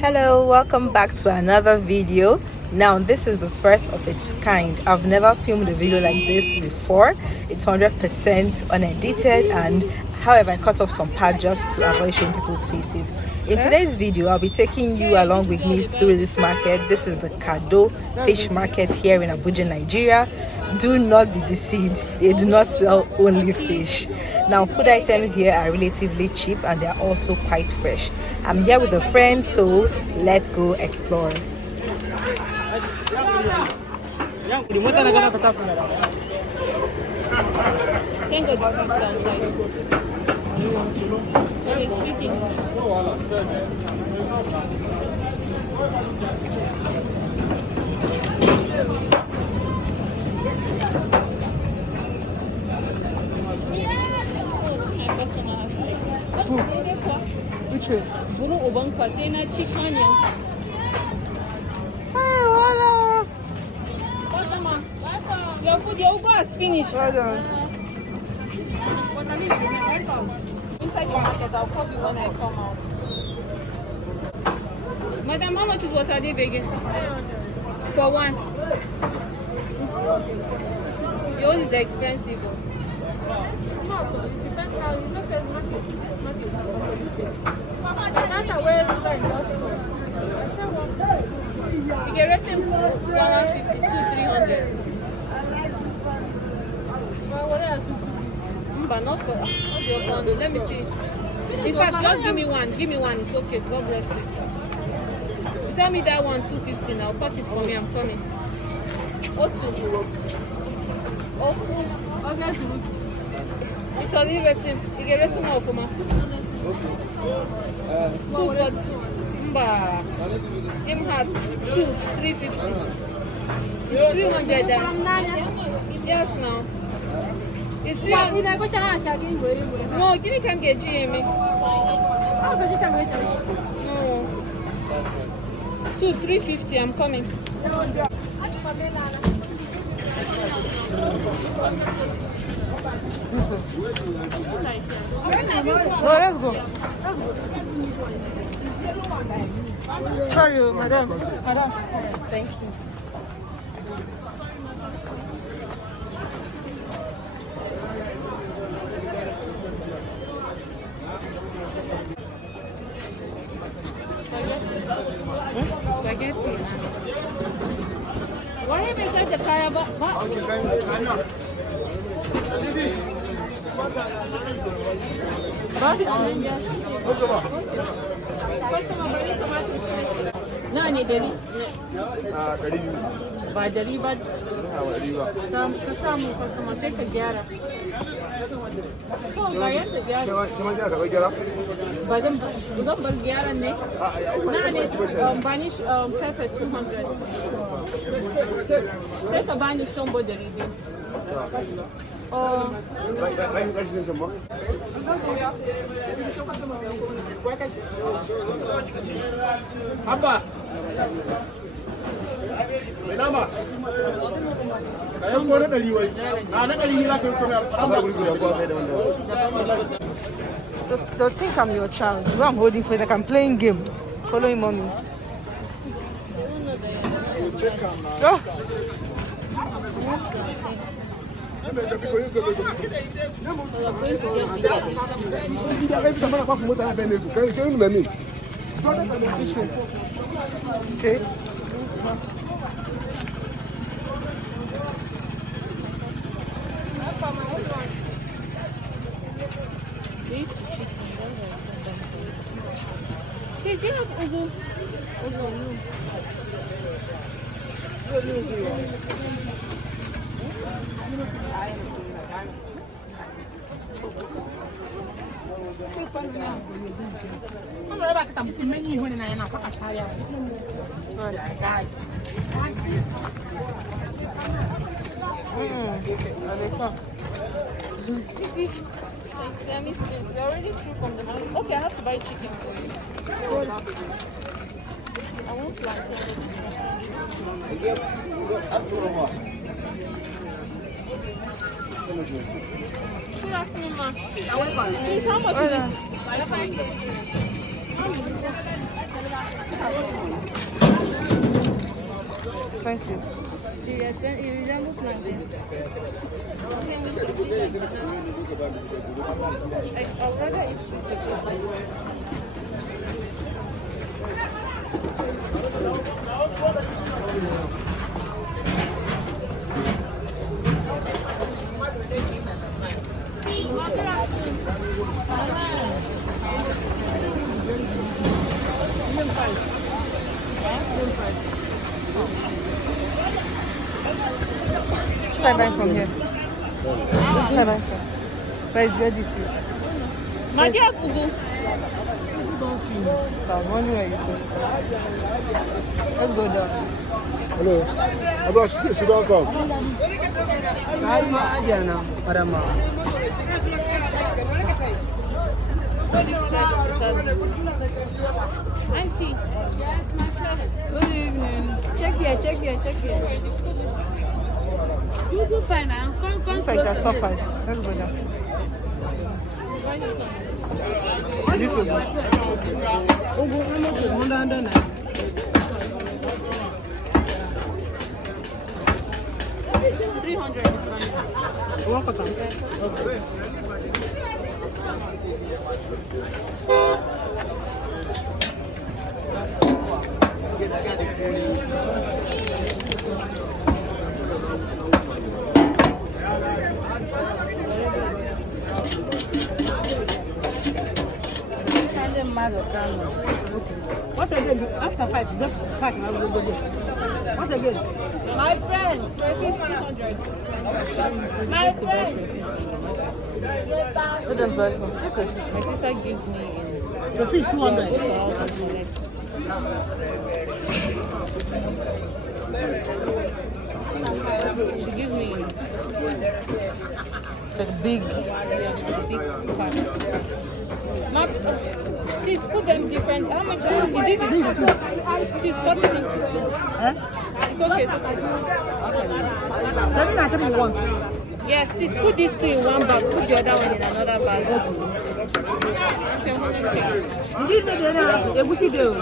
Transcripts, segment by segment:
Hello, welcome back to another video. Now this is the first of its kind. I've never filmed a video like this before. It's 100% unedited, and however I cut off some parts just to avoid showing people's faces. In today's video I'll be taking you along with me through this market. This is the Kado fish market here in Abuja, Nigeria. Do not be deceived, they do not sell only fish. Now food items here are relatively cheap and they are also quite fresh. I'm here with a friend, so let's go explore. Which way? Hey, voila! Your food, your Uber is finished. Well done. Inside the market, I'll call you when I come out. Madam, how much is water they begging? For one. Yours is expensive. It's not though. It depends how you know say market. This market is not where just for. I said 150. You get resting 150, 300. Well, what are 250? But not for your phone. Let me see. In fact, just give me one. Give me one. It's okay. God bless you. You sell me that one 250 now. Cut it for me. I'm coming. O2. Oh, Okay. it's only resin. You get resin more for me. 2 for Mba. Him had 2, 350. It's 300 then. Yes, now. It's 300. No, you can get GMA. No. 2, 350. I'm coming. This way. No, let's go. Sorry, madam. Madam. Thank you. Spaghetti. Why have you said the carabao? No, I need it. By delivered. Some customer take a gyara. Oh, I have the gyara. But then, you don't buy gyara, ne? No, I need banish pepper 200. Take a banish somebody. Oh. Abba. Nama. Kayan ko na dari wai. Na dari hira kan Don't think I'm your child. You know I'm holding for like I'm playing game. Following mommy. Oh. Straight. Did you have ugu? You're already through from the market. Okay, I have to buy chicken for you. I won't plantain it. Good afternoon, ma. Please, how much is this? Expensive. I'd rather eat sweet potato. Should I buy from here? Should I buy from? Where is where this is? My dear Kugu. I'm wondering where you see. Let's go down. Hello. About she don't come. Auntie. Yes, myself. Good evening. Check here. You do fine now. Come Looks like they're suffered. Let's go down. This will go. 300 is fine. One quarter. Okay. What again? After 5, you don't pack. What again? My friend. 1500. My friend. What them buy from? Secret. My sister gives me The fish 200. go to her house and collect. She gives me Like big. please put them different. How much is it in two? Please cut it into two. Huh? It's okay. 731. Yes, please put these two in one bag. Put the other one in another bag. This is the Egusi deal.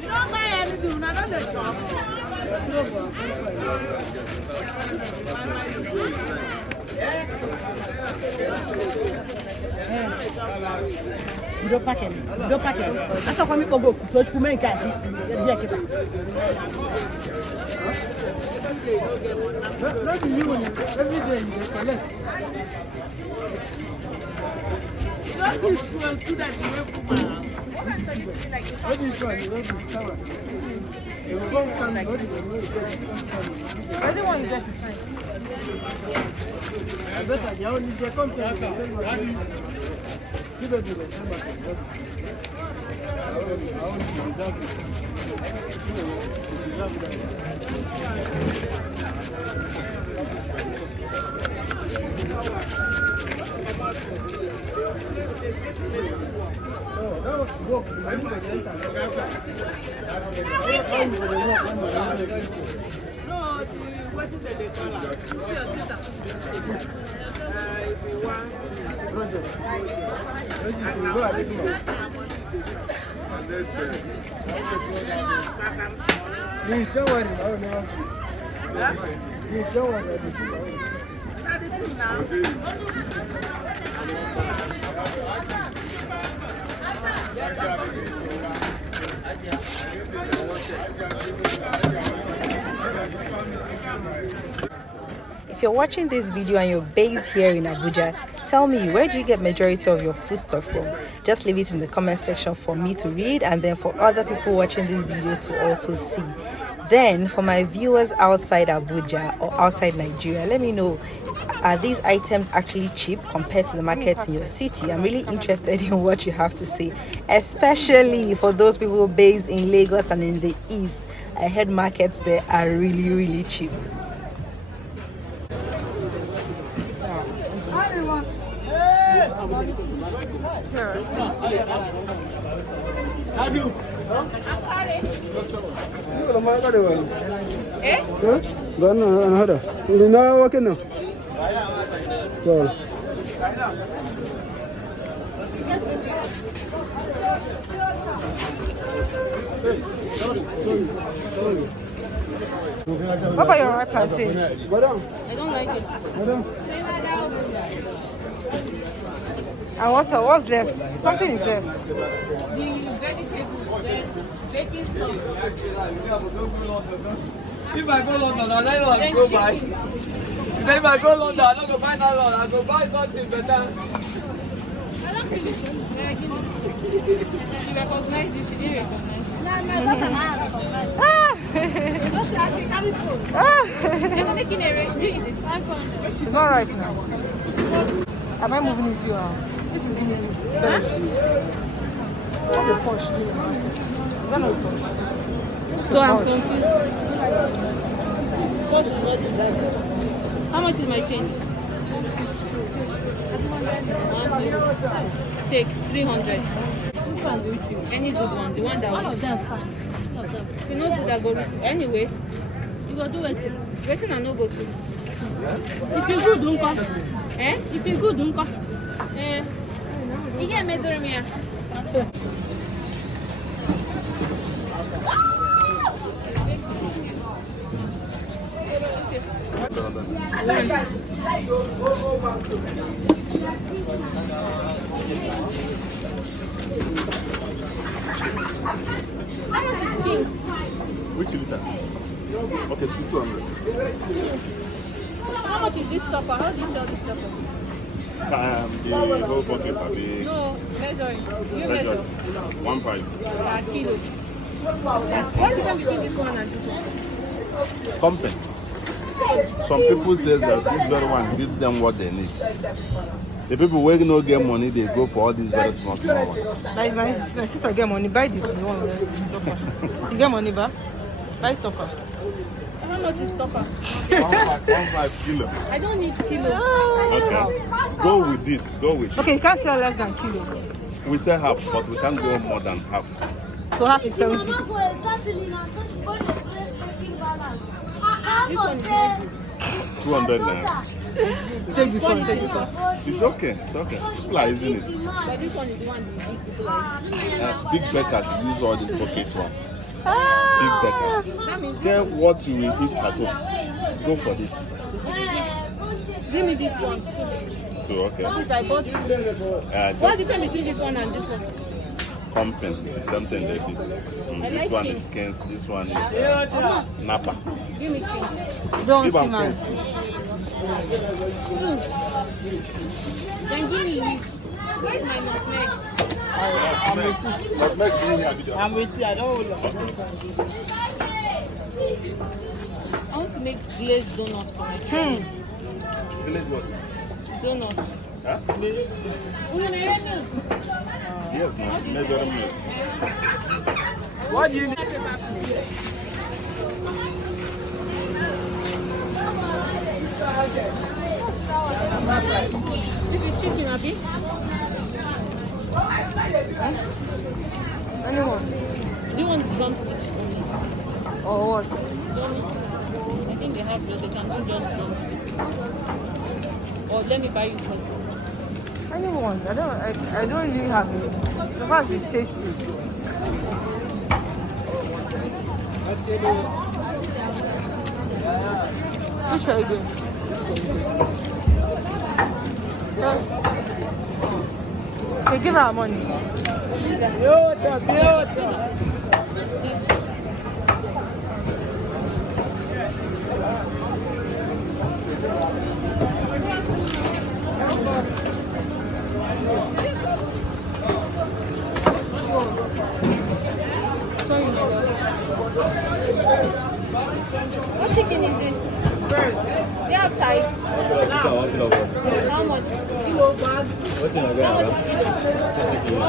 You don't buy anything, I don't let you. You don't pack it. You don't pack it. I saw come go to school make it. Not you every day you collect. That is for a student you went for. What is one? You want to cover. You go come go to the everyone is just fine. Better you only get come to give it to them. What is the color? If you want, Please don't worry. I will never. Please don't worry. If you're watching this video and you're based here in Abuja, tell me, where do you get majority of your food stuff from? Just leave it in the comment section for me to read and then for other people watching this video to also see. Then for my viewers outside Abuja or outside Nigeria, let me know, are these items actually cheap compared to the markets in your city? I'm really interested in what you have to say, especially for those people based in Lagos and in the east. I heard markets there are really cheap. What about your ripe plantain? I don't like it. And what's left? Something is left. The vegetables, then baking stuff. If I go London, I don't go buy. If I go London, I don't go buy that London. I go buy something better. I don't think it's she recognized you, she didn't recognize you. No, what am I recognized? Just ask it, carry food. I'm making a range. It's 500. It's not right now. Am I moving into your house? This is very cheap. What's the posh doing? Is that not a posh? So I'm confused. How much is my change? Take 300. Any good one, the one that will. If you no good, I go. Anyway, you go do it. Waiting and no go to. If you good, don't come. Eh? If you good, don't come. Eh? You can't measure me. How much is King's? Which liter? Okay, 200. How much is this topper? How do you sell this topper? The whole bucket are the No, measuring. You measure. 1.5. Per kilo. What's the difference between this one and this one? Company. Some people say that this very one gives them what they need. The people who don't get money, they go for all these very small ones. Like my sister get money, buy the one. You get money back? Buy topper. How much is topper? 1.5 kilo. I don't need kilo. Okay. Go with this. Go with this. Okay, you can't sell less than kilo. We say half, but we can't go more than half. So half is 750. This one is 200 naira. Take this one, take this one. It's okay. It's okay. People are using it. but this one is the one the big people are. Big bakers use all these buckets one. Big bakers. That means Share what you will eat at home. Go for this. give me this one. So okay. This I bought. What's the Just difference between this one and this one? pumping. It's something they do. This like one King's. is King's. This one is Napa. Give me King's. Don't Give see am man. King's. 2. Then give me this. Where's my nutmeg? I'm with you. I don't know. I want to make glazed donut for my kids. Village what? Donut. Huh? Yes, no. Major milk. What do you need? This is chicken, Abby. Anyone? Do you want drumstick only? Or what? I think they have those. They can do just drumstick. Or let me buy you some. Anyone? I don't really have it. So far it's tasty. Which are you doing? Okay, give her money. Sorry, my love. What chicken is this? First. They have ties. How much? Kilo bag. How much is kilo?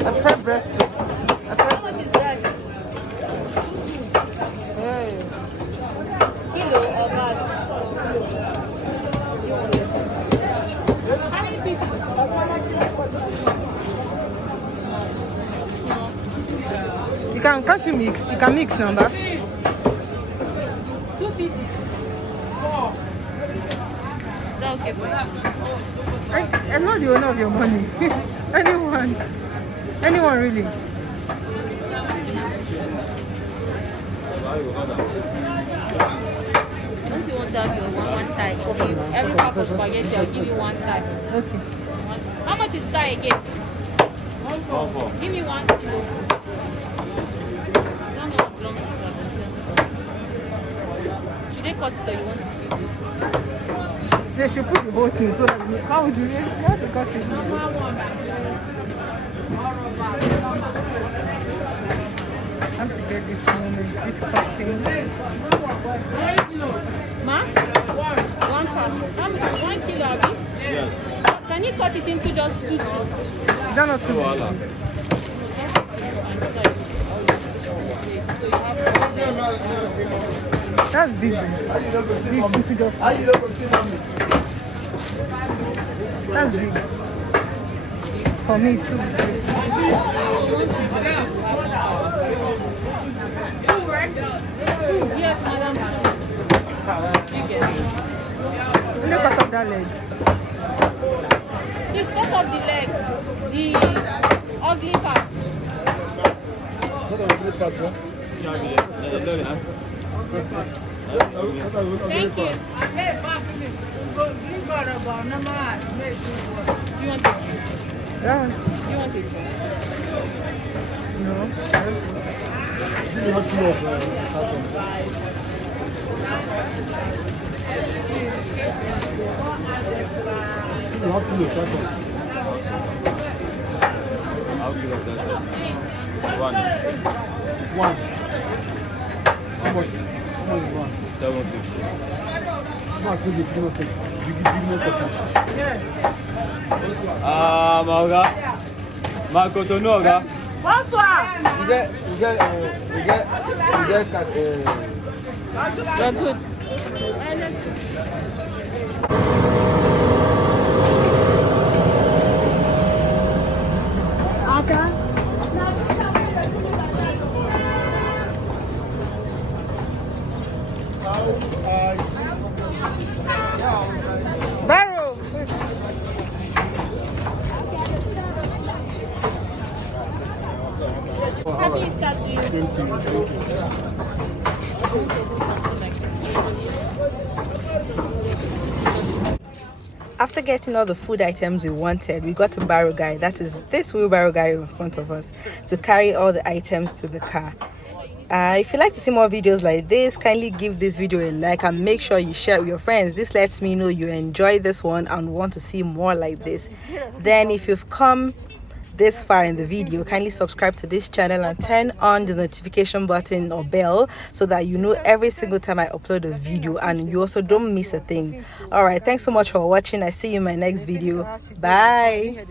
A fair breast soup. How much is that? Hey. Kilo or bag? How many pieces? Can't you mix? You can mix number. 2 pieces. 4. that okay for you? I'm not the owner of your money. Anyone really. Don't you want to have your one tie? Every pack of spaghetti, I'll give you one tie. Okay. How much is tie again? Give me 1 kilo. No, no, belongs to that. Should they cut it or you want to see it? They should put the whole thing so that how would you have to cut it? I have to get this moment, this cutting. Ma? One pack. How much? 1 kilo, Abi? Yes. Can you cut it into just 2? Is that not too much? So you have That's big. That's big. For me, too big. Yes, madam. You get it. Look at that leg. Please cut off the leg. The ugly part. Thank you. You want it? Yeah. You want it? I'll give up that. One. How much? 750. Mauga. Makotono, Oga. Bonsoir. You get. You're good. Barrow. Happy start to you. Same to you. Thank you. Something like this. After getting all the food items we wanted, we got a barrow guy, that is this wheelbarrow guy in front of us, to carry all the items to the car. If you like to see more videos like this, kindly give this video a like and make sure you share it with your friends. This lets me know you enjoy this one and want to see more like this. Then if you've come this far in the video, kindly subscribe to this channel and turn on the notification button or bell so that you know every single time I upload a video and you also don't miss a thing. All right, thanks so much for watching. I see you in my next video. Bye.